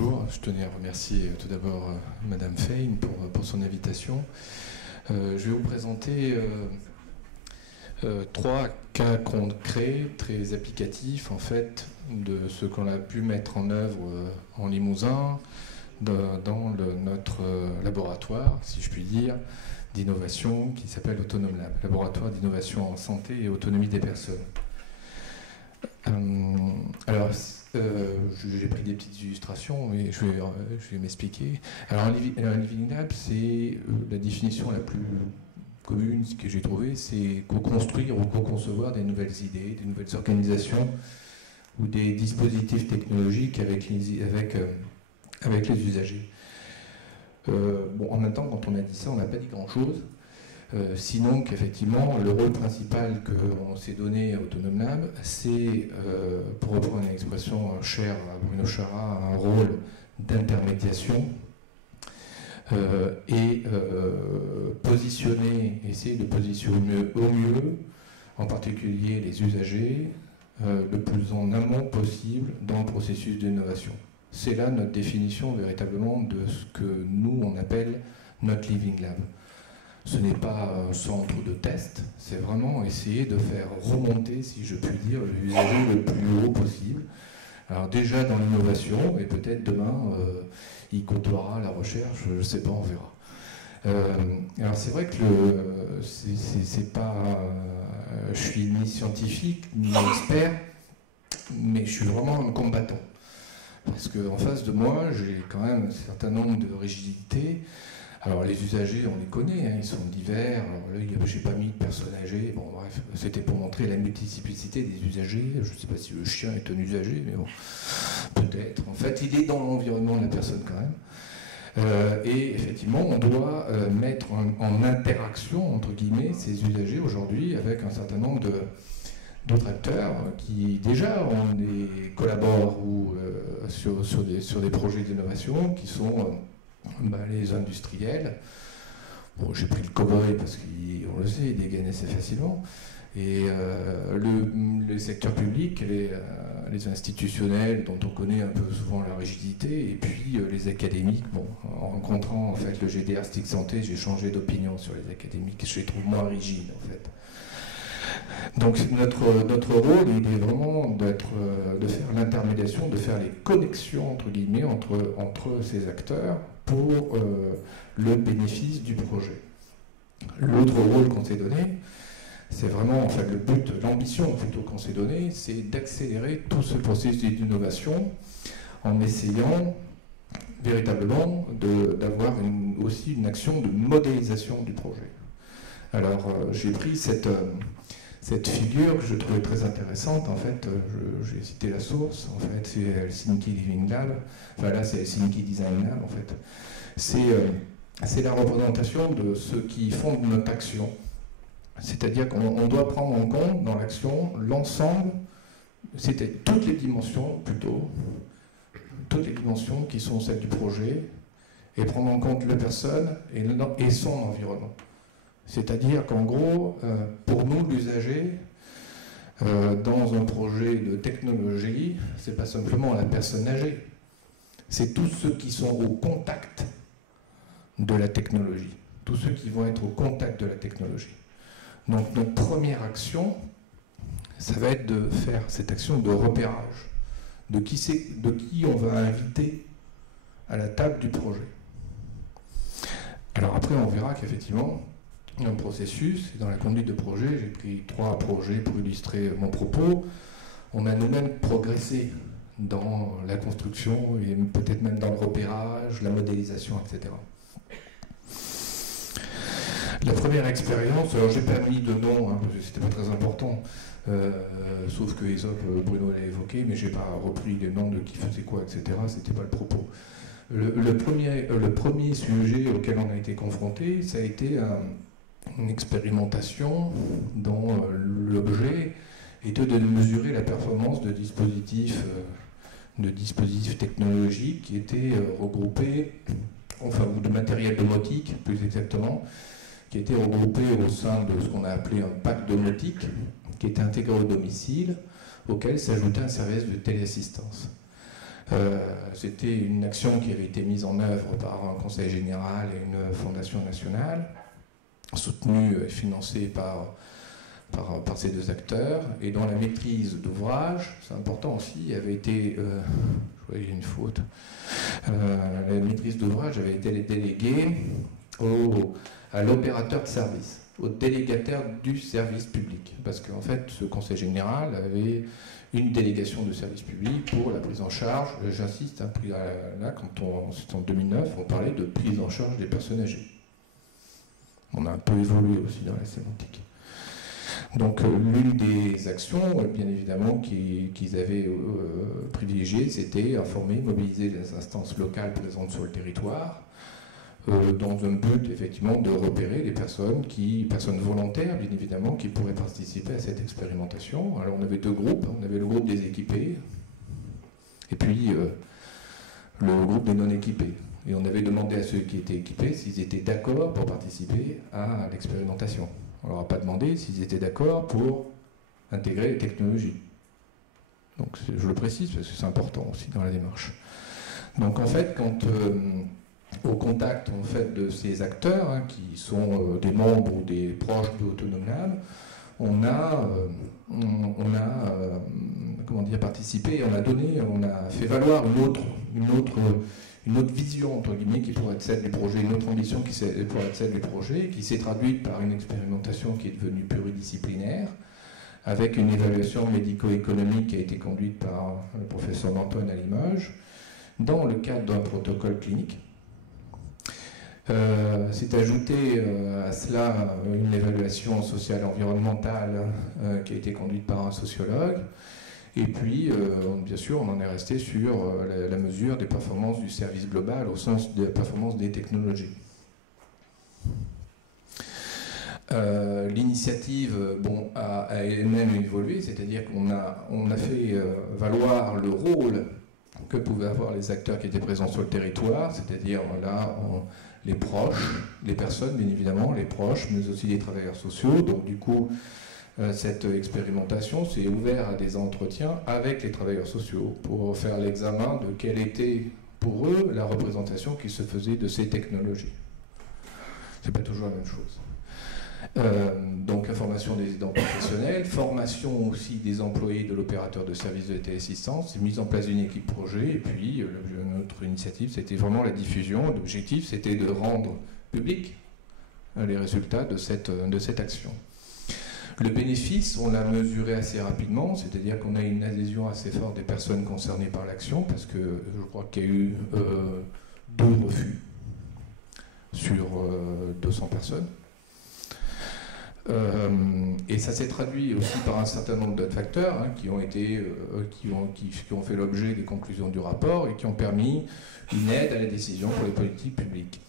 Bonjour, je tenais à remercier tout d'abord Madame Fein pour son invitation. Je vais vous présenter trois cas concrets, très applicatifs en fait, de ce qu'on a pu mettre en œuvre en Limousin, dans notre laboratoire, si je puis dire, d'innovation qui s'appelle Autonome Lab, laboratoire d'innovation en santé et autonomie des personnes. J'ai pris des petites illustrations et je vais m'expliquer. Alors, un Living Lab, c'est la définition la plus commune, ce que j'ai trouvé, c'est co-construire ou co-concevoir des nouvelles idées, des nouvelles organisations ou des dispositifs technologiques avec les usagers. En même temps, quand on a dit ça, on n'a pas dit grand-chose. Sinon qu'effectivement, le rôle principal qu'on s'est donné à Autonome Lab, c'est, pour reprendre une expression chère à Bruno Chara, un rôle d'intermédiation et essayer de positionner au mieux, en particulier les usagers, le plus en amont possible dans le processus d'innovation. C'est là notre définition véritablement de ce que nous, on appelle notre Living Lab. Ce n'est pas un centre de test, c'est vraiment essayer de faire remonter, si je puis dire, l'usager le plus haut possible. Alors déjà dans l'innovation, et peut-être demain, il côtoiera la recherche, je ne sais pas, on verra. Alors c'est vrai que c'est pas, je suis ni scientifique, ni expert, mais je suis vraiment un combattant. Parce qu'en face de moi, j'ai quand même un certain nombre de rigidités. Alors les usagers, on les connaît, hein, ils sont divers. Alors là, je n'ai pas mis de personnes âgées. Bon, bref, c'était pour montrer la multiplicité des usagers. Je ne sais pas si le chien est un usager, mais bon, peut-être. En fait, il est dans l'environnement de la personne quand même. Et effectivement, on doit mettre en interaction, entre guillemets, ces usagers aujourd'hui avec un certain nombre d'autres acteurs qui déjà collaborent sur des projets d'innovation qui sont les industriels. Bon, j'ai pris le cow-boy parce qu'on le sait, il dégaine assez facilement. Et le secteur public, les institutionnels dont on connaît un peu souvent la rigidité, et puis les académiques. Bon, en rencontrant en fait le GDR Stick Santé, j'ai changé d'opinion sur les académiques, je les trouve moins rigides en fait. Donc notre rôle, il est vraiment de faire l'intermédiation, de faire les connexions entre guillemets entre ces acteurs pour le bénéfice du projet. L'autre rôle qu'on s'est donné, c'est vraiment en fait le but, l'ambition plutôt qu'on s'est donné, c'est d'accélérer tout ce processus d'innovation en essayant véritablement d'avoir aussi une action de modélisation du projet. Alors j'ai pris cette figure que je trouvais très intéressante. En fait, j'ai cité la source, en fait, c'est Helsinki Living Lab, enfin là c'est Helsinki Design Lab, en fait. C'est la représentation de ce qui fonde notre action. C'est-à-dire qu'on doit prendre en compte dans l'action l'ensemble, c'était toutes les dimensions plutôt, toutes les dimensions qui sont celles du projet, et prendre en compte la personne et son environnement. C'est-à-dire qu'en gros, pour nous, l'usager, dans un projet de technologie, c'est pas simplement la personne âgée, c'est tous ceux qui sont au contact de la technologie, tous ceux qui vont être au contact de la technologie. Donc notre première action, ça va être de faire cette action de repérage, de qui on va inviter à la table du projet. Alors après, on verra qu'effectivement, un processus, et dans la conduite de projet, j'ai pris 3 projets pour illustrer mon propos. On a nous-mêmes progressé dans la construction et peut-être même dans le repérage, la modélisation, etc. La première expérience, alors j'ai pas mis de nom, hein, parce que c'était pas très important, sauf que Bruno l'a évoqué, mais j'ai pas repris les noms de qui faisait quoi, etc. C'était pas le propos. Le premier sujet auquel on a été confronté, ça a été une expérimentation dont l'objet était de mesurer la performance de dispositifs technologiques qui étaient regroupés, enfin, ou de matériel domotique plus exactement, qui étaient regroupés au sein de ce qu'on a appelé un pack domotique, qui était intégré au domicile, auquel s'ajoutait un service de téléassistance. C'était une action qui avait été mise en œuvre par un conseil général et une fondation nationale, soutenue et financée par ces deux acteurs, et dont la maîtrise d'ouvrage, c'est important aussi, avait été, je voyais une faute, la maîtrise d'ouvrage avait été déléguée à l'opérateur de service, au délégataire du service public, parce qu'en fait, ce conseil général avait une délégation de service public pour la prise en charge, j'insiste, hein, là, c'était en 2009, on parlait de prise en charge des personnes âgées. On a un peu évolué aussi dans la sémantique. Donc l'une des actions, bien évidemment, qu'ils avaient privilégiées, c'était informer, mobiliser les instances locales présentes sur le territoire, dans un but effectivement de repérer les personnes volontaires, bien évidemment, qui pourraient participer à cette expérimentation. Alors on avait deux groupes, on avait le groupe des équipés, et puis le groupe des non-équipés. Et on avait demandé à ceux qui étaient équipés s'ils étaient d'accord pour participer à l'expérimentation. On ne leur a pas demandé s'ils étaient d'accord pour intégrer les technologies. Donc je le précise parce que c'est important aussi dans la démarche. Donc en fait, au contact en fait, de ces acteurs, hein, qui sont des membres ou des proches d'Autonome Lab, on a participé, on a fait valoir une autre vision, entre guillemets, qui pourrait être celle du projet, une autre ambition qui pourrait être celle du projet, qui s'est traduite par une expérimentation qui est devenue pluridisciplinaire, avec une évaluation médico-économique qui a été conduite par le professeur Antoine à Limoges, dans le cadre d'un protocole clinique. C'est ajouté à cela une évaluation sociale environnementale qui a été conduite par un sociologue. Et puis, bien sûr, on en est resté sur la mesure des performances du service global au sens de la performance des technologies. L'initiative a elle-même évolué, c'est-à-dire qu'on a fait valoir le rôle que pouvaient avoir les acteurs qui étaient présents sur le territoire, c'est-à-dire là, les proches, les personnes, bien évidemment, les proches, mais aussi les travailleurs sociaux. Donc, du coup, cette expérimentation s'est ouverte à des entretiens avec les travailleurs sociaux pour faire l'examen de quelle était pour eux la représentation qui se faisait de ces technologies. C'est pas toujours la même chose. Donc information des aidants professionnels, formation aussi des employés de l'opérateur de services de téléassistance, mise en place d'une équipe projet, et puis notre initiative c'était vraiment la diffusion. L'objectif c'était de rendre public les résultats de cette action. Le bénéfice, on l'a mesuré assez rapidement, c'est-à-dire qu'on a une adhésion assez forte des personnes concernées par l'action, parce que je crois qu'il y a eu 2 refus sur 200 personnes. Et ça s'est traduit aussi par un certain nombre d'autres facteurs, hein, qui ont fait l'objet des conclusions du rapport et qui ont permis une aide à la décision pour les politiques publiques.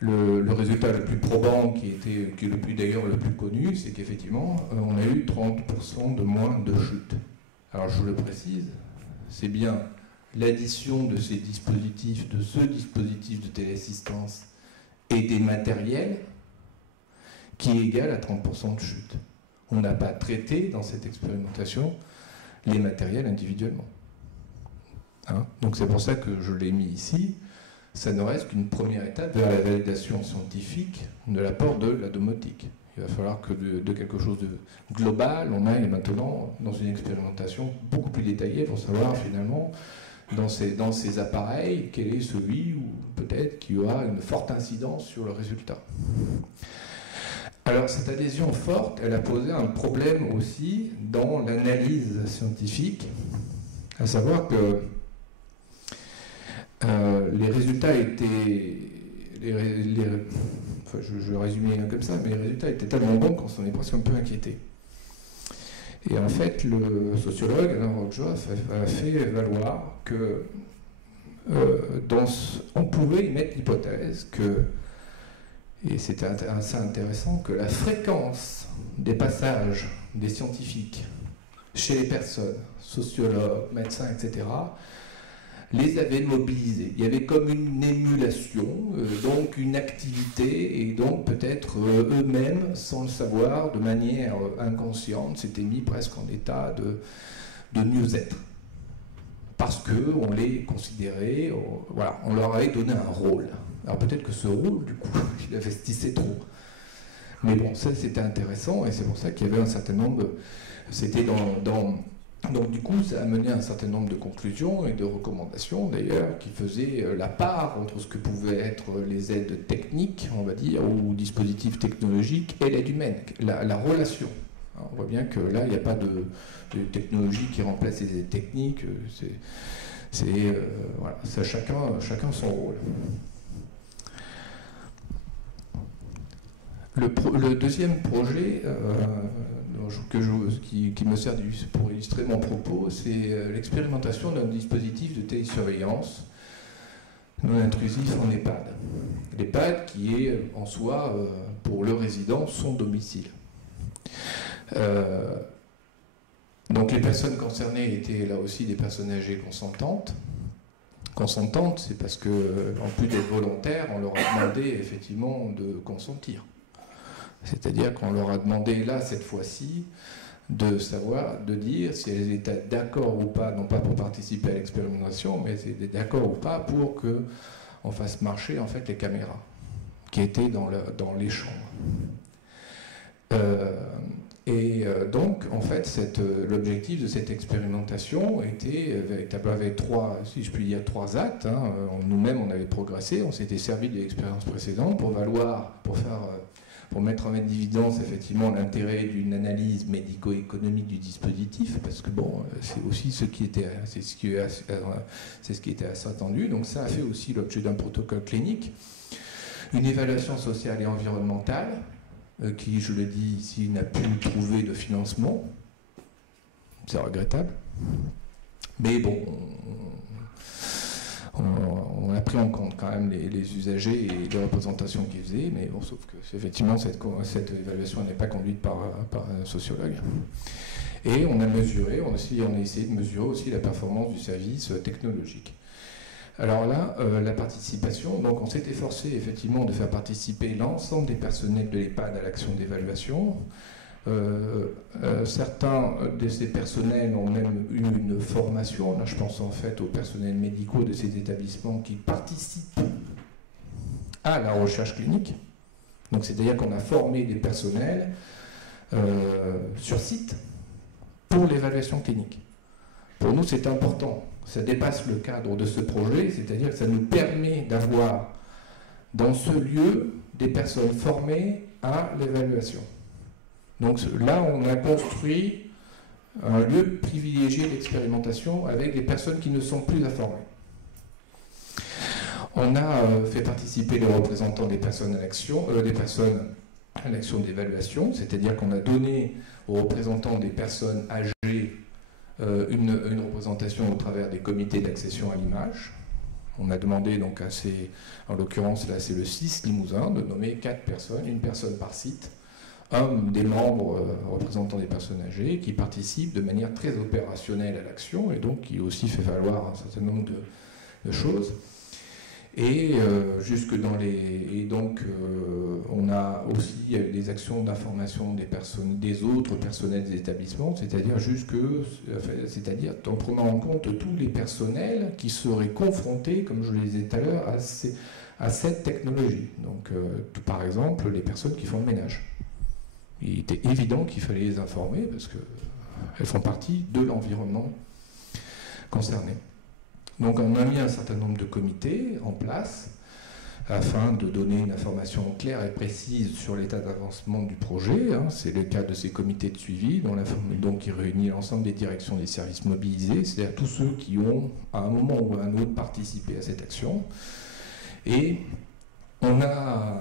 Le résultat le plus probant, qui est d'ailleurs le plus connu, c'est qu'effectivement, on a eu 30% de moins de chutes. Alors je le précise, c'est bien l'addition de ce dispositif de téléassistance et des matériels qui est égal à 30% de chute. On n'a pas traité dans cette expérimentation les matériels individuellement. Hein? Donc c'est pour ça que je l'ai mis ici. Ça ne reste qu'une première étape vers la validation scientifique de l'apport de la domotique. Il va falloir que de quelque chose de global, on aille maintenant dans une expérimentation beaucoup plus détaillée pour savoir finalement dans ces appareils quel est celui ou peut-être qui aura une forte incidence sur le résultat. Alors cette adhésion forte, elle a posé un problème aussi dans l'analyse scientifique, à savoir que les résultats étaient... enfin, je vais résumer comme ça, mais les résultats étaient tellement bons qu'on s'en est presque un peu inquiété. Et en fait, le sociologue Alain Rockjoff a fait valoir que on pouvait y mettre l'hypothèse que, et c'était assez intéressant, que la fréquence des passages des scientifiques chez les personnes, sociologues, médecins, etc., les avait mobilisés. Il y avait comme une émulation, donc une activité, et donc peut-être eux-mêmes, sans le savoir, de manière inconsciente, s'étaient mis presque en état de mieux-être. parce qu'on les considérait, voilà, on leur avait donné un rôle. Alors peut-être que ce rôle, du coup, il investissait trop. Mais bon, ça c'était intéressant, et c'est pour ça qu'il y avait un certain nombre, c'était donc du coup, ça a mené à un certain nombre de conclusions et de recommandations d'ailleurs qui faisaient la part entre ce que pouvaient être les aides techniques, on va dire, ou dispositifs technologiques et l'aide humaine, la relation. Alors, on voit bien que là, il n'y a pas de technologie qui remplace les aides techniques, voilà, ça, chacun son rôle. Le deuxième projet qui me sert pour illustrer mon propos, c'est l'expérimentation d'un dispositif de télésurveillance non intrusif en EHPAD. L'EHPAD qui est en soi, pour le résident, son domicile. Donc les personnes concernées étaient là aussi des personnes âgées consentantes. Consentantes, c'est parce que, en plus d'être volontaires, on leur a demandé effectivement de consentir. C'est-à-dire qu'on leur a demandé là, cette fois-ci, de dire si elles étaient d'accord ou pas, non pas pour participer à l'expérimentation, mais si elles étaient d'accord ou pas pour qu'on fasse marcher en fait les caméras qui étaient dans les chambres. Donc, en fait, l'objectif de cette expérimentation était véritablement avec si je puis dire, trois actes. Hein. Nous-mêmes, on avait progressé, on s'était servi de l'expérience précédente pour mettre en évidence effectivement l'intérêt d'une analyse médico-économique du dispositif, parce que bon, c'est aussi ce qui était assez attendu. Donc ça a fait aussi l'objet d'un protocole clinique, une évaluation sociale et environnementale, qui, je le dis ici, n'a pu trouver de financement. C'est regrettable. Mais bon, on a pris en compte quand même les usagers et les représentations qu'ils faisaient, mais bon, sauf que effectivement cette évaluation n'est pas conduite par un sociologue. Et on a essayé de mesurer aussi la performance du service technologique. Alors là, la participation, donc on s'est efforcé effectivement de faire participer l'ensemble des personnels de l'EHPAD à l'action d'évaluation. Certains de ces personnels ont même eu une formation. Là, je pense en fait aux personnels médicaux de ces établissements qui participent à la recherche clinique. Donc c'est-à-dire qu'on a formé des personnels sur site pour l'évaluation clinique. Pour nous, c'est important. Ça dépasse le cadre de ce projet, c'est-à-dire que ça nous permet d'avoir dans ce lieu des personnes formées à l'évaluation. Donc là, on a construit un lieu privilégié d'expérimentation avec des personnes qui ne sont plus informées. On a fait participer les représentants des personnes à l'action, d'évaluation, c'est-à-dire qu'on a donné aux représentants des personnes âgées une représentation au travers des comités d'accession à l'image. On a demandé donc en l'occurrence là c'est le 6 Limousin, de nommer 4 personnes, une personne par site, un des membres représentants des personnes âgées qui participent de manière très opérationnelle à l'action et donc qui aussi fait valoir un certain nombre de choses. Et on a aussi des actions d'information des autres personnels des établissements, c'est-à-dire en prenant en compte tous les personnels qui seraient confrontés, comme je le disais tout à l'heure, à cette technologie. Donc, par exemple, les personnes qui font le ménage. Il était évident qu'il fallait les informer parce qu'elles font partie de l'environnement concerné. Donc on a mis un certain nombre de comités en place afin de donner une information claire et précise sur l'état d'avancement du projet. C'est le cas de ces comités de suivi qui réunit l'ensemble des directions des services mobilisés, c'est-à-dire tous ceux qui ont à un moment ou à un autre participé à cette action. Et on a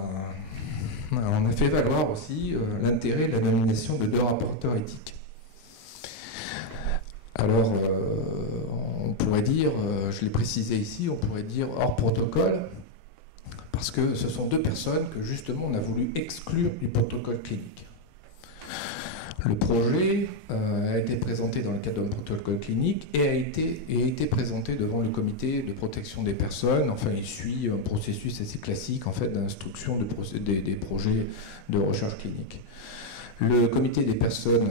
fait valoir aussi l'intérêt de la nomination de 2 rapporteurs éthiques. Alors, on pourrait dire, je l'ai précisé ici, on pourrait dire hors protocole, parce que ce sont 2 personnes que justement on a voulu exclure du protocole clinique. Le projet a été présenté dans le cadre d'un protocole clinique et a été présenté devant le comité de protection des personnes. Enfin, il suit un processus assez classique en fait d'instruction des projets de recherche clinique. Le comité des personnes,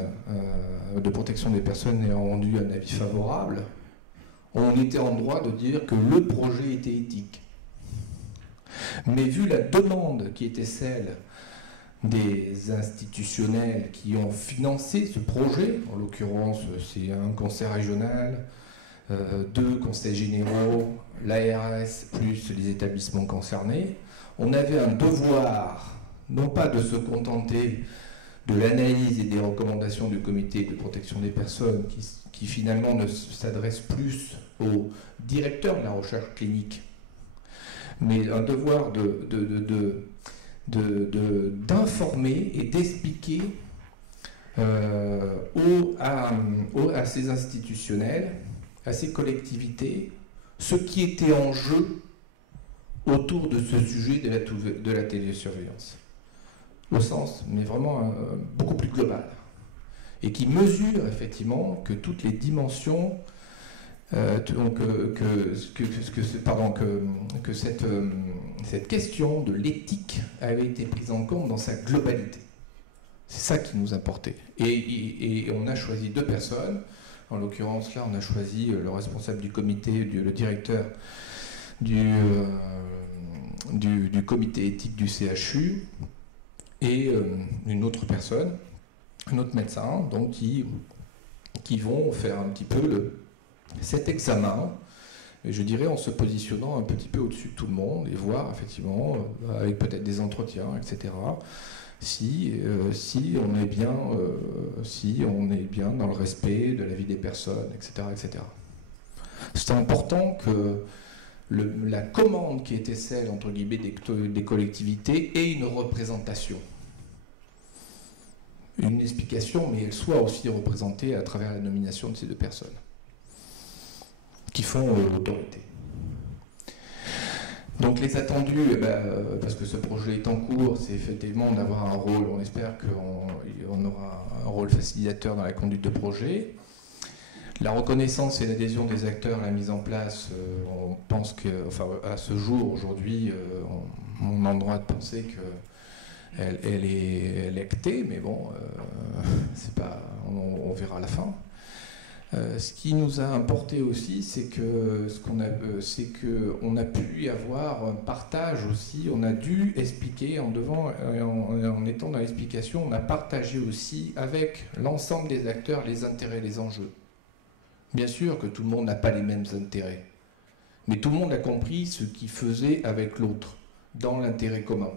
de protection des personnes a rendu un avis favorable on était en droit de dire que le projet était éthique. Mais vu la demande qui était celle des institutionnels qui ont financé ce projet, en l'occurrence c'est un conseil régional, deux conseils généraux, l'ARS plus les établissements concernés, on avait un devoir, non pas de se contenter de l'analyse et des recommandations du comité de protection des personnes qui finalement ne s'adresse plus au directeur de la recherche clinique, mais un devoir d'informer et d'expliquer à ces institutionnels, à ces collectivités, ce qui était en jeu autour de ce sujet de la télésurveillance. Au sens, mais vraiment beaucoup plus global. Et qui mesure effectivement que toutes les dimensions, que cette question de l'éthique avait été prise en compte dans sa globalité. C'est ça qui nous importait. Et on a choisi deux personnes. En l'occurrence, là, on a choisi le responsable du comité, le directeur du comité éthique du CHU, et une autre personne, un autre médecin, donc qui vont faire un petit peu cet examen, et je dirais en se positionnant un petit peu au-dessus de tout le monde, et voir effectivement, avec peut-être des entretiens, etc., si on est bien dans le respect de la vie des personnes, etc., etc. C'est important que la commande qui était celle, entre guillemets, des collectivités ait une représentation. Une explication, mais elle soit aussi représentée à travers la nomination de ces deux personnes qui font l'autorité. Donc les attendus, parce que ce projet est en cours, c'est effectivement d'avoir un rôle, on espère qu'on aura un rôle facilitateur dans la conduite de projet. La reconnaissance et l'adhésion des acteurs à la mise en place, on pense que, enfin, à ce jour, aujourd'hui, on a le droit de penser qu'elle est actée, mais bon, c'est pas, on verra à la fin. Ce qui nous a importé aussi, c'est qu'on a pu y avoir un partage aussi. On a dû expliquer en étant dans l'explication, on a partagé aussi avec l'ensemble des acteurs les intérêts, les enjeux. Bien sûr que tout le monde n'a pas les mêmes intérêts, mais tout le monde a compris ce qu'il faisait avec l'autre, dans l'intérêt commun.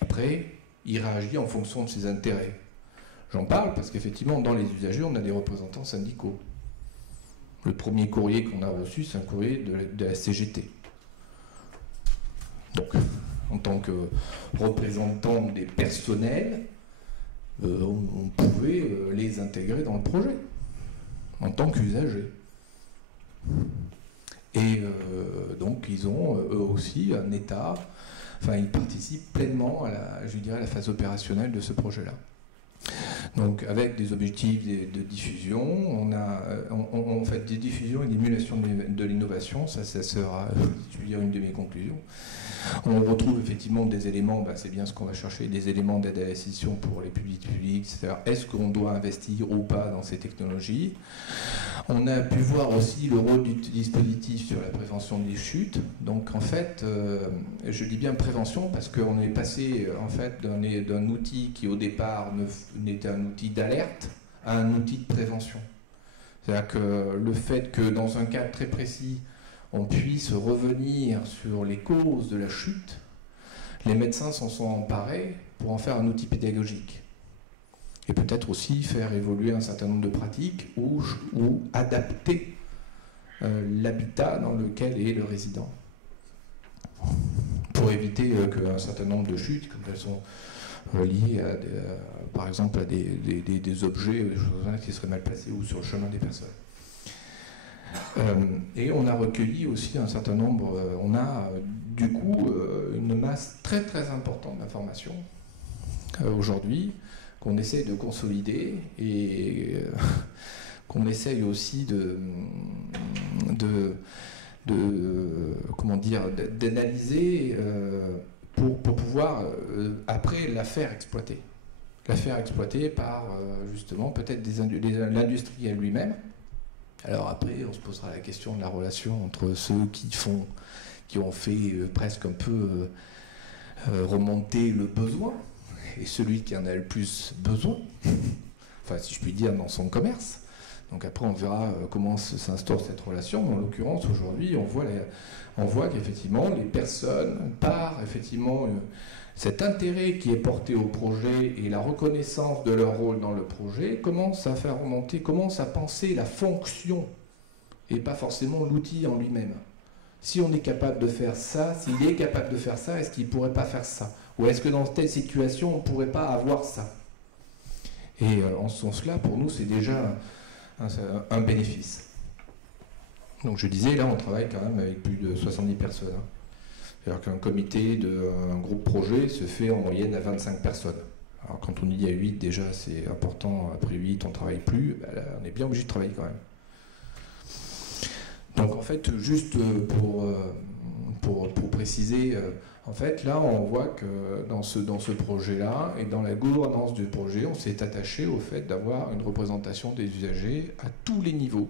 Après, il réagit en fonction de ses intérêts. J'en parle parce qu'effectivement, dans les usagers, on a des représentants syndicaux. Le premier courrier qu'on a reçu, c'est un courrier de la CGT. Donc, en tant que représentant des personnels, on pouvait les intégrer dans le projet, en tant qu'usagers. Et donc, ils ont eux aussi un état, enfin, ils participent pleinement à la phase opérationnelle de ce projet-là. Donc avec des objectifs de diffusion, on fait des diffusions et d'émulation de l'innovation, ça sera, je veux dire, une de mes conclusions. On retrouve effectivement des éléments, c'est bien ce qu'on va chercher, des éléments d'aide à la décision pour les publics, etc. Est-ce qu'on doit investir ou pas dans ces technologies? On a pu voir aussi le rôle du dispositif sur la prévention des chutes. Donc en fait, je dis bien prévention parce qu'on est passé en fait d'un outil qui au départ n'était un outil d'alerte à un outil de prévention. C'est-à-dire que le fait que dans un cadre très précis, on puisse revenir sur les causes de la chute, les médecins s'en sont emparés pour en faire un outil pédagogique. Et peut-être aussi faire évoluer un certain nombre de pratiques ou adapter l'habitat dans lequel est le résident. Pour éviter qu'un certain nombre de chutes, quand elles sont liées par exemple à des objets des choses qui seraient mal placés ou sur le chemin des personnes. Et on a recueilli aussi un certain nombre, on a du coup une masse très très importante d'informations aujourd'hui qu'on essaye de consolider et qu'on essaye aussi d'analyser pour pouvoir après la faire exploiter. La faire exploiter par justement peut-être l'industriel lui-même, Alors après, on se posera la question de la relation entre ceux qui ont fait presque un peu remonter le besoin, et celui qui en a le plus besoin, enfin si je puis dire dans son commerce. Donc après on verra comment s'instaure cette relation, mais en l'occurrence aujourd'hui on voit qu'effectivement les personnes, par effectivement cet intérêt qui est porté au projet et la reconnaissance de leur rôle dans le projet, commencent à faire remonter, commencent à penser la fonction et pas forcément l'outil en lui-même. Si on est capable de faire ça, s'il est capable de faire ça, est-ce qu'il ne pourrait pas faire ça? Ou est-ce que dans telle situation, on ne pourrait pas avoir ça? Et en ce sens-là, pour nous, c'est déjà un bénéfice. Donc je disais, là, on travaille quand même avec plus de 70 personnes. C'est-à-dire qu'un comité d'un groupe projet se fait en moyenne à 25 personnes. Alors quand on dit à 8, déjà, c'est important. Après 8, on ne travaille plus. Ben là, on est bien obligé de travailler quand même. Donc en fait, juste pour préciser, en fait, là, on voit que dans ce projet-là et dans la gouvernance du projet, on s'est attaché au fait d'avoir une représentation des usagers à tous les niveaux.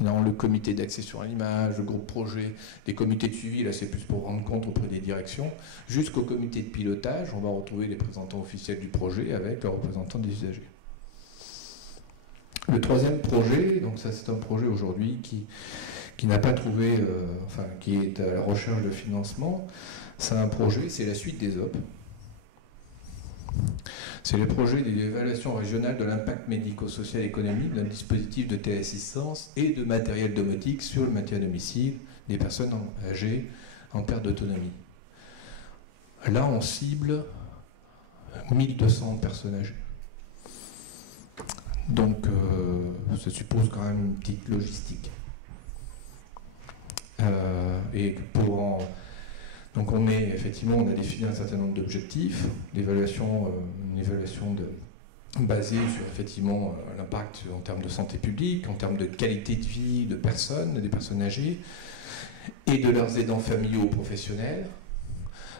Dans le comité d'accession à l'image, le groupe projet, des comités de suivi, là c'est plus pour rendre compte auprès des directions, jusqu'au comité de pilotage, on va retrouver les représentants officiels du projet avec les représentants des usagers. Le troisième projet, donc ça c'est un projet aujourd'hui qui n'a pas trouvé, enfin qui est à la recherche de financement, c'est un projet, c'est la suite des OP. C'est le projet d'évaluation régionale de l'impact médico-social et économique d'un dispositif de téléassistance et de matériel domotique sur le maintien à domicile des personnes âgées en perte d'autonomie. Là, on cible 1200 personnes âgées. Donc, ça suppose quand même une petite logistique. Donc on a défini un certain nombre d'objectifs, une évaluation basée sur effectivement l'impact en termes de santé publique, en termes de qualité de vie des personnes âgées, et de leurs aidants familiaux ou professionnels,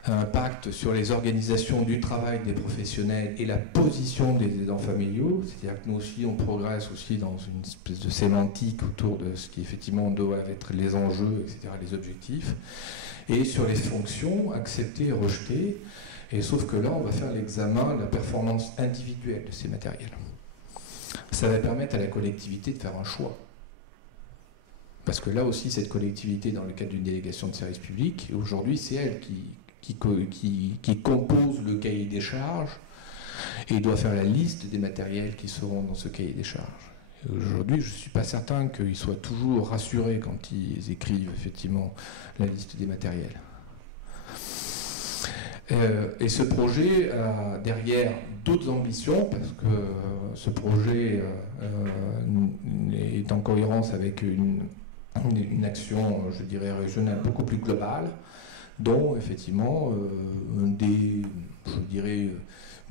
un impact sur les organisations du travail des professionnels et la position des aidants familiaux, c'est-à-dire que nous aussi on progresse aussi dans une espèce de sémantique autour de ce qui effectivement doivent être les enjeux, etc., les objectifs, et sur les fonctions acceptées et rejetées, et sauf que là on va faire l'examen de la performance individuelle de ces matériels. Ça va permettre à la collectivité de faire un choix. Parce que là aussi cette collectivité, dans le cadre d'une délégation de service public, aujourd'hui c'est elle qui compose le cahier des charges et doit faire la liste des matériels qui seront dans ce cahier des charges. Aujourd'hui, je ne suis pas certain qu'ils soient toujours rassurés quand ils écrivent effectivement la liste des matériels. Et ce projet a derrière d'autres ambitions, parce que ce projet est en cohérence avec une action, je dirais, régionale beaucoup plus globale, dont effectivement un des, je dirais,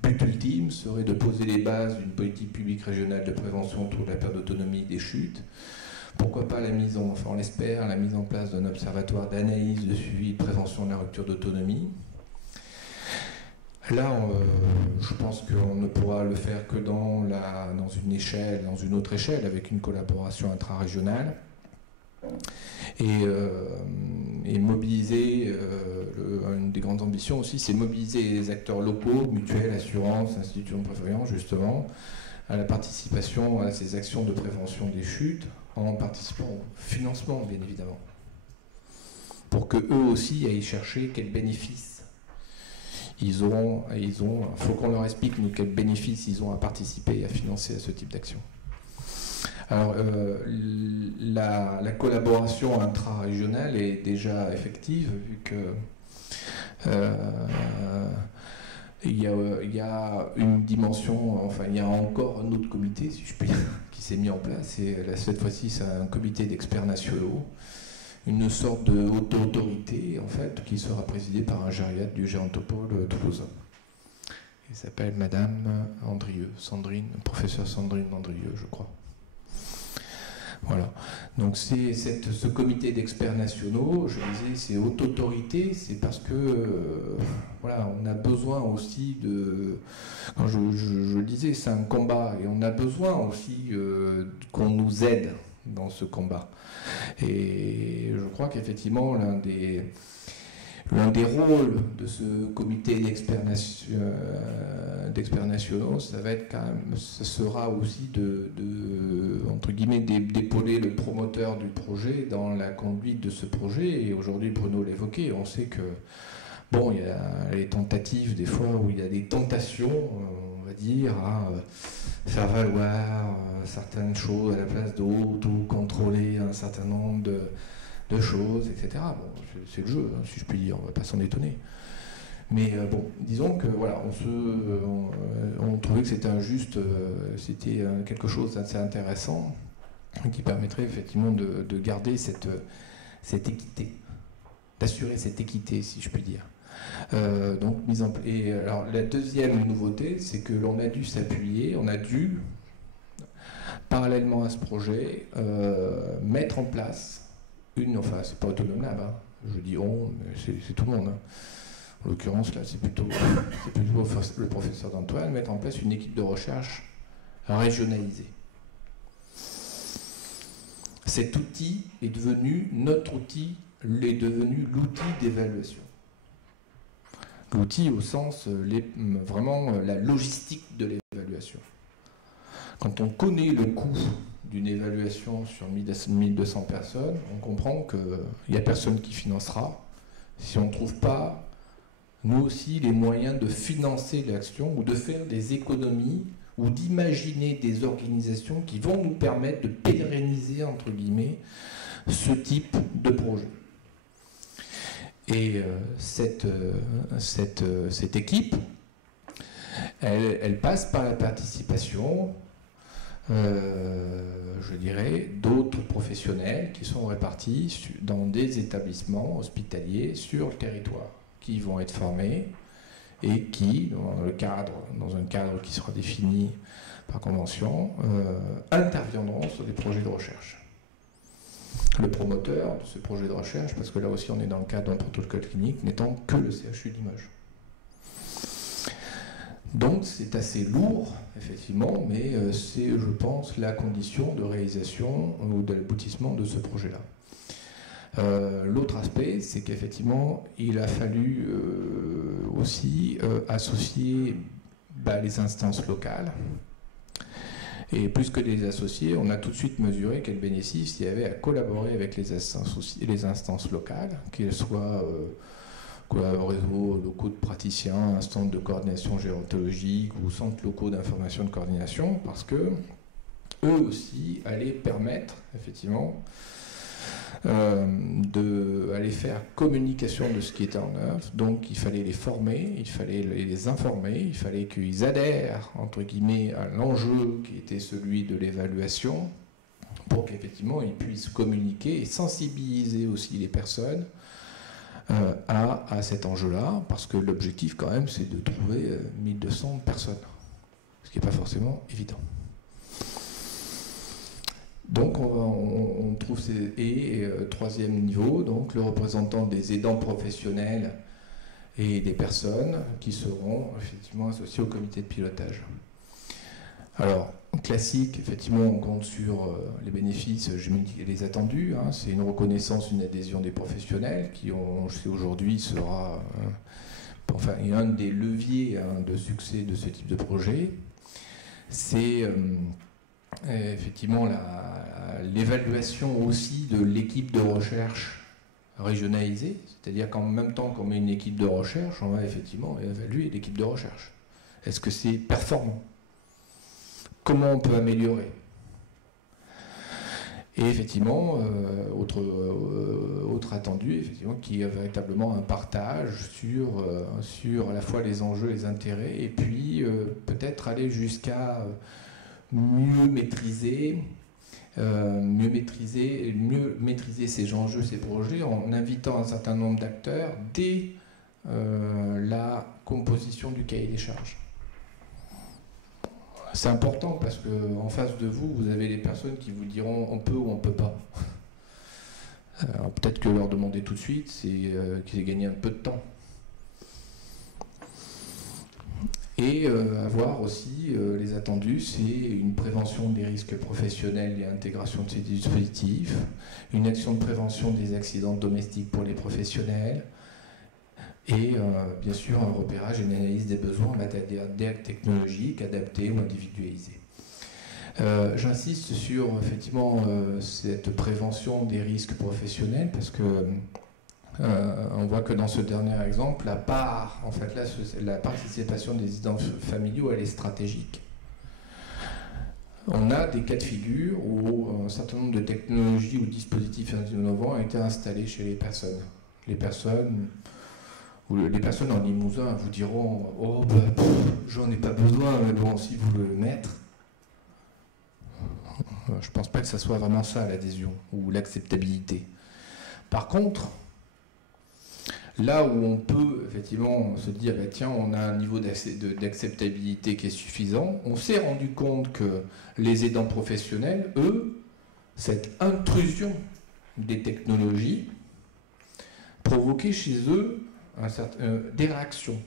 buts ultimes serait de poser les bases d'une politique publique régionale de prévention autour de la perte d'autonomie et des chutes. Pourquoi pas on l'espère, la mise en place d'un observatoire d'analyse, de suivi et de prévention de la rupture d'autonomie. Là, je pense qu'on ne pourra le faire que dans une autre échelle, avec une collaboration intra-régionale. Et mobiliser, une des grandes ambitions aussi, c'est mobiliser les acteurs locaux, mutuelles, assurances, institutions de prévoyance, justement, à la participation à ces actions de prévention des chutes, en participant au financement, bien évidemment, pour qu'eux aussi aillent chercher quels bénéfices il faut qu'on leur explique quels bénéfices ils ont à participer et à financer à ce type d'action. Alors, la collaboration intra-régionale est déjà effective, vu que il y a une dimension, enfin il y a encore un autre comité, si je puis dire, qui s'est mis en place, et là, cette fois-ci c'est un comité d'experts nationaux, une sorte de haute autorité en fait, qui sera présidée par un gériatre du Gérontopole toulousain. Il s'appelle Madame Andrieux, professeure Sandrine Andrieux, je crois. Voilà. Donc ce comité d'experts nationaux, je disais, c'est haute autorité, c'est parce que voilà, on a besoin aussi de. Quand je disais, c'est un combat et on a besoin aussi qu'on nous aide dans ce combat. Et je crois qu'effectivement, l'un des rôles de ce comité d'experts nationaux, ça va être quand même, ce sera aussi entre guillemets, d'épauler le promoteur du projet dans la conduite de ce projet. Et aujourd'hui, Bruno l'évoquait, on sait que bon, il y a les tentatives des fois où il y a des tentations, on va dire, à faire valoir certaines choses à la place d'autres ou contrôler un certain nombre de choses, etc. Bon, c'est le jeu, hein, si je puis dire, on ne va pas s'en étonner. Mais bon, disons que voilà, on trouvait que c'était injuste, c'était quelque chose d'assez intéressant qui permettrait effectivement de garder cette équité, d'assurer cette équité, si je puis dire. Donc, et alors, la deuxième nouveauté, c'est que l'on a dû s'appuyer, on a dû, parallèlement à ce projet, mettre en place enfin, c'est pas Autonome Lab, hein. Je dis on, mais c'est tout le monde. Hein. En l'occurrence, là, c'est plutôt le professeur d'Antoine, mettre en place une équipe de recherche régionalisée. Cet outil est devenu notre outil, est devenu l'outil d'évaluation. L'outil au sens, vraiment, la logistique de l'évaluation. Quand on connaît le coût d'une évaluation sur 1200 personnes, on comprend qu'il n'y a personne qui financera si on ne trouve pas, nous aussi, les moyens de financer l'action ou de faire des économies ou d'imaginer des organisations qui vont nous permettre de pérenniser, entre guillemets, ce type de projet. Et cette équipe, elle passe par la participation, je dirais, d'autres professionnels qui sont répartis dans des établissements hospitaliers sur le territoire, qui vont être formés et qui, dans un cadre qui sera défini par convention, interviendront sur des projets de recherche. Le promoteur de ce projet de recherche, parce que là aussi on est dans le cadre d'un protocole clinique, n'étant que le CHU de Limoges. Donc c'est assez lourd, effectivement, mais c'est, je pense, la condition de réalisation ou de l'aboutissement de ce projet-là. L'autre aspect, c'est qu'effectivement, il a fallu aussi associer les instances locales. Et plus que les associer, on a tout de suite mesuré quel bénéfice il y avait à collaborer avec les instances locales, qu'elles soient réseaux locaux de praticiens, instances de coordination gérontologique ou centres locaux d'information de coordination, parce que eux aussi allaient permettre, effectivement, d'aller faire communication de ce qui était en œuvre. Donc il fallait les former, il fallait les informer, il fallait qu'ils adhèrent, entre guillemets, à l'enjeu qui était celui de l'évaluation, pour qu'effectivement ils puissent communiquer et sensibiliser aussi les personnes à cet enjeu-là, parce que l'objectif quand même c'est de trouver 1200 personnes, ce qui n'est pas forcément évident. Donc on trouve troisième niveau, donc le représentant des aidants professionnels et des personnes qui seront effectivement associés au comité de pilotage. Alors, classique, effectivement, on compte sur les bénéfices, les attendus, hein, c'est une reconnaissance, une adhésion des professionnels qui, on sait aujourd'hui, sera un des leviers de succès de ce type de projet. C'est effectivement l'évaluation aussi de l'équipe de recherche régionalisée, c'est-à-dire qu'en même temps qu'on met une équipe de recherche, on va effectivement évaluer l'équipe de recherche. Est-ce que c'est performant ? Comment on peut améliorer? Et effectivement, autre attendu, effectivement, qui est véritablement un partage sur à la fois les enjeux, les intérêts, et puis peut-être aller jusqu'à mieux maîtriser ces enjeux, ces projets, en invitant un certain nombre d'acteurs dès la composition du cahier des charges. C'est important parce qu'en face de vous, vous avez les personnes qui vous diront on peut ou on ne peut pas. Peut-être que leur demander tout de suite, c'est qu'ils aient gagné un peu de temps. Et avoir aussi les attendus, c'est une prévention des risques professionnels et intégration de ces dispositifs, une action de prévention des accidents domestiques pour les professionnels, et bien sûr un repérage et une analyse des besoins en matière d'aide technologique adaptée ou individualisée. J'insiste sur effectivement cette prévention des risques professionnels parce que on voit que dans ce dernier exemple, la participation des aidants familiaux, elle est stratégique. On a des cas de figure où un certain nombre de technologies ou dispositifs innovants ont été installés chez les personnes. Les personnes en Limousin vous diront « Oh, bah, j'en ai pas besoin, mais bon, si vous le mettez. » Je ne pense pas que ça soit vraiment ça, l'adhésion ou l'acceptabilité. Par contre, là où on peut effectivement se dire, bah, tiens, on a un niveau d'acceptabilité qui est suffisant, on s'est rendu compte que les aidants professionnels, eux, cette intrusion des technologies provoquait chez eux des réactions,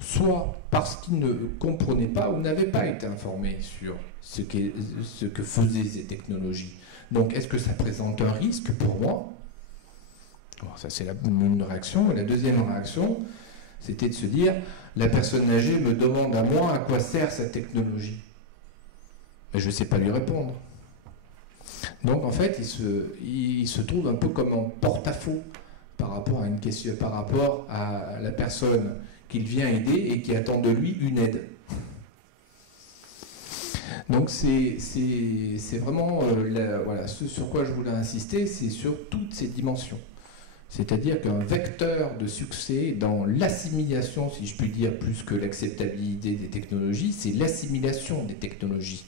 soit parce qu'ils ne comprenaient pas ou n'avaient pas été informés sur ce que faisaient ces technologies. Donc, est-ce que ça présente un risque pour moi ? Bon, ça, c'est une réaction. Et la deuxième réaction, c'était de se dire, la personne âgée me demande à moi à quoi sert cette technologie. Mais je ne sais pas lui répondre. Donc, en fait, il se trouve un peu comme en porte-à-faux par rapport à une question, par rapport à la personne qu'il vient aider et qui attend de lui une aide. Donc c'est vraiment voilà, ce sur quoi je voulais insister, c'est sur toutes ces dimensions. C'est-à-dire qu'un vecteur de succès dans l'assimilation, si je puis dire, plus que l'acceptabilité des technologies, c'est l'assimilation des technologies.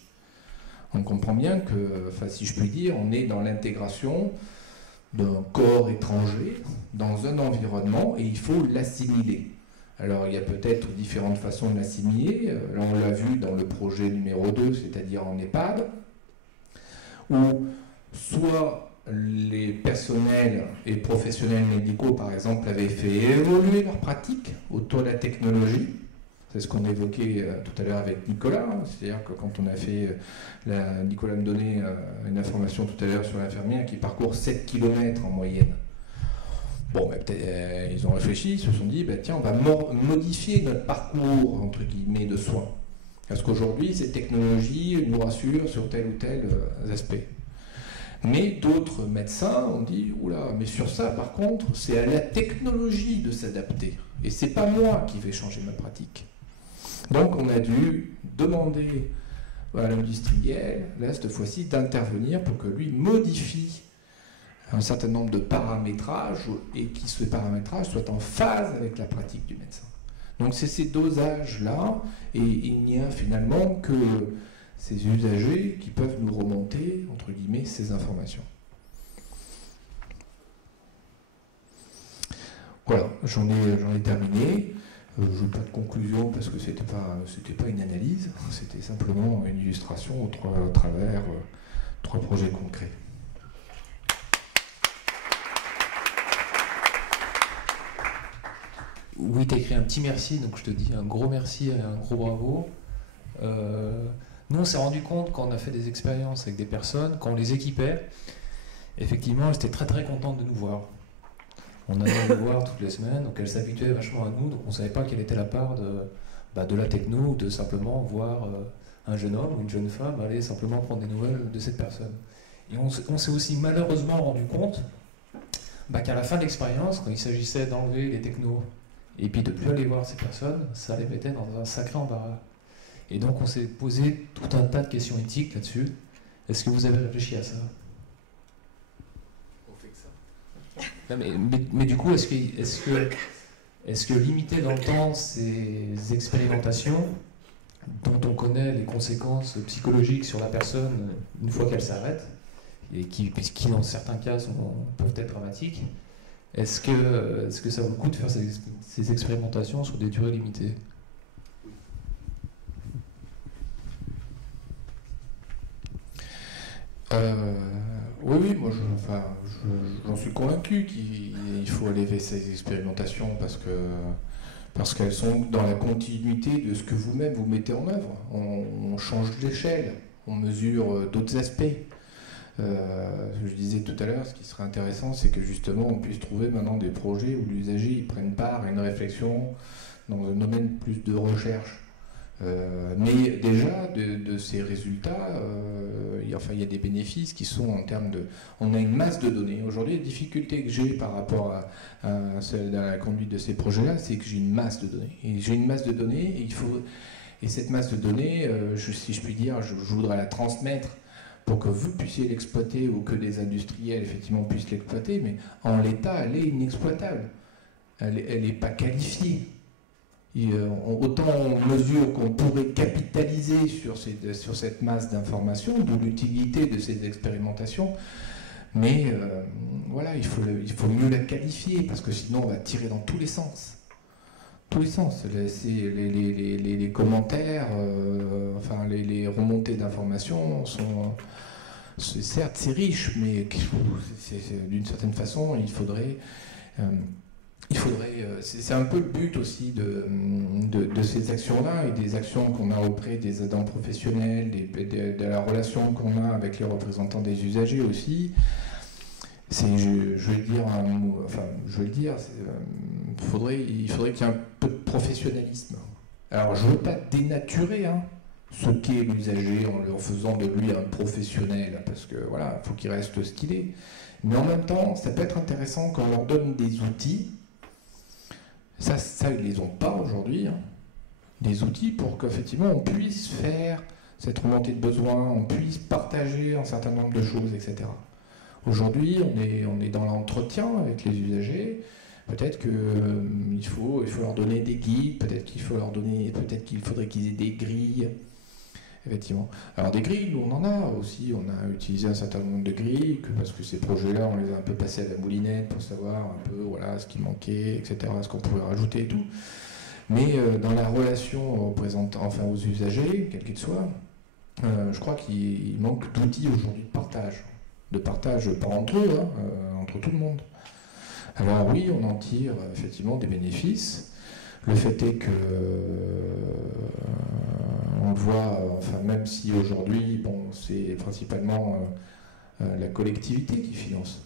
On comprend bien que, enfin, si je puis dire, on est dans l'intégration d'un corps étranger dans un environnement et il faut l'assimiler. Alors il y a peut-être différentes façons de l'assimiler. Là on l'a vu dans le projet numéro 2, c'est-à-dire en EHPAD, où soit les personnels et professionnels médicaux, par exemple, avaient fait évoluer leur pratique autour de la technologie. C'est ce qu'on évoquait tout à l'heure avec Nicolas. C'est-à-dire que quand on a fait... Nicolas me donnait une information tout à l'heure sur l'infirmière qui parcourt 7 km en moyenne. Bon, ben, peut-être ils ont réfléchi, ils se sont dit, ben, tiens, on va modifier notre parcours, entre guillemets, de soins. Parce qu'aujourd'hui, ces technologies nous rassurent sur tel ou tel aspect. Mais d'autres médecins ont dit, oula, mais sur ça, par contre, c'est à la technologie de s'adapter. Et c'est pas moi qui vais changer ma pratique. Donc, on a dû demander à l'industriel, là, cette fois-ci, d'intervenir pour que lui modifie un certain nombre de paramétrages et que ce paramétrage soit en phase avec la pratique du médecin. Donc c'est ces dosages-là, et il n'y a finalement que ces usagers qui peuvent nous remonter, entre guillemets, ces informations. Voilà, j'en ai terminé. Je n'ai pas de conclusion parce que c'était pas une analyse, c'était simplement une illustration à travers 3 projets concrets. Oui, tu as écrit un petit merci, donc je te dis un gros merci et un gros bravo. Nous, on s'est rendu compte quand on a fait des expériences avec des personnes, quand on les équipait, effectivement, elles étaient très très contentes de nous voir. On allait nous voir toutes les semaines, donc elles s'habituaient vachement à nous, donc on ne savait pas quelle était la part de la techno, ou de simplement voir un jeune homme ou une jeune femme aller simplement prendre des nouvelles de cette personne. Et on s'est aussi malheureusement rendu compte qu'à la fin de l'expérience, quand il s'agissait d'enlever les technos et puis de ne plus aller voir ces personnes, ça les mettait dans un sacré embarras. Et donc on s'est posé tout un tas de questions éthiques là-dessus. Est-ce que vous avez réfléchi à ça ? On fait que ça. Non, mais du coup, est-ce que limiter dans le temps ces expérimentations, dont on connaît les conséquences psychologiques sur la personne une fois qu'elle s'arrête, et qui dans certains cas peuvent être dramatiques, est-ce que ça vaut le coup de faire ces expérimentations sur des durées limitées ? Oui, moi j'en suis convaincu qu'il faut aller vers ces expérimentations parce qu'elles sont dans la continuité de ce que vous-même vous mettez en œuvre. On change d'échelle, on mesure d'autres aspects. Je disais tout à l'heure, ce qui serait intéressant, c'est que justement on puisse trouver maintenant des projets où l'usager prenne part à une réflexion dans un domaine plus de recherche. Mais déjà, de ces résultats, il y a des bénéfices qui sont en termes de... On a une masse de données. Aujourd'hui, la difficulté que j'ai par rapport à la conduite de ces projets-là, c'est que j'ai une masse de données. Et j'ai une masse de données, et cette masse de données, si je puis dire, je voudrais la transmettre pour que vous puissiez l'exploiter ou que des industriels, effectivement, puissent l'exploiter, mais en l'état, elle est inexploitable. Elle n'est pas qualifiée. Autant on mesure qu'on pourrait capitaliser sur cette masse d'informations, d'où l'utilité de ces expérimentations, mais voilà, il faut mieux la qualifier, parce que sinon on va tirer dans tous les sens. Tous les sens. Les commentaires, enfin les remontées d'informations sont... certes, c'est riche, mais d'une certaine façon, il faudrait c'est un peu le but aussi de ces actions-là et des actions qu'on a auprès des aidants professionnels, de la relation qu'on a avec les représentants des usagers aussi. Je vais dire un mot, enfin, je vais le dire, il faudrait qu'il y ait un peu de professionnalisme. Alors, je ne veux pas dénaturer ce qu'est l'usager en leur faisant de lui un professionnel, parce que voilà, il faut qu'il reste ce qu'il est. Mais en même temps, ça peut être intéressant quand on leur donne des outils. Ça ils ne les ont pas aujourd'hui. Des outils pour qu'effectivement on puisse faire cette remontée de besoins, on puisse partager un certain nombre de choses, etc. Aujourd'hui, on est dans l'entretien avec les usagers. Peut-être qu'il faut leur donner des guides, peut-être qu'il faudrait qu'ils aient des grilles. Effectivement. Alors des grilles, nous on en a aussi, on a utilisé un certain nombre de grilles, parce que ces projets-là, on les a un peu passés à la moulinette pour savoir un peu voilà, ce qui manquait, etc., ce qu'on pouvait rajouter et tout. Mais dans la relation aux usagers, quels qu'ils soient, je crois qu'il manque d'outils aujourd'hui de partage pas entre eux, entre tout le monde. Alors oui, on en tire effectivement des bénéfices. Le fait est que on le voit, enfin, même si aujourd'hui, bon, c'est principalement la collectivité qui finance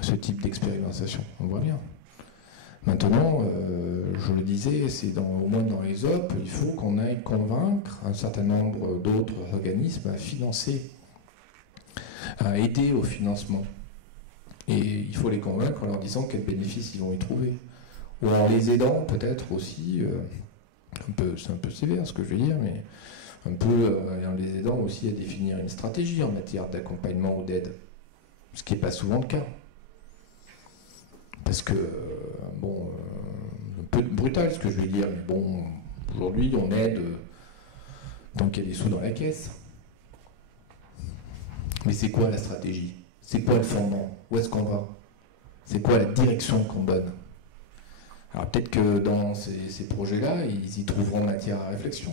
ce type d'expérimentation, on voit bien. Maintenant, je le disais, au moins dans les OP, il faut qu'on aille convaincre un certain nombre d'autres organismes à financer, à aider au financement. Et il faut les convaincre en leur disant quels bénéfices ils vont y trouver. Ou en les aidant peut-être aussi, c'est un peu sévère ce que je veux dire, mais un peu en les aidant aussi à définir une stratégie en matière d'accompagnement ou d'aide. Ce qui n'est pas souvent le cas. Parce que, bon, un peu brutal ce que je vais dire, mais bon, aujourd'hui on aide tant qu'il y a des sous dans la caisse. Mais c'est quoi la stratégie? C'est quoi le fondement? Où est-ce qu'on va? C'est quoi la direction qu'on donne? Alors peut-être que dans ces projets-là, ils y trouveront matière à réflexion.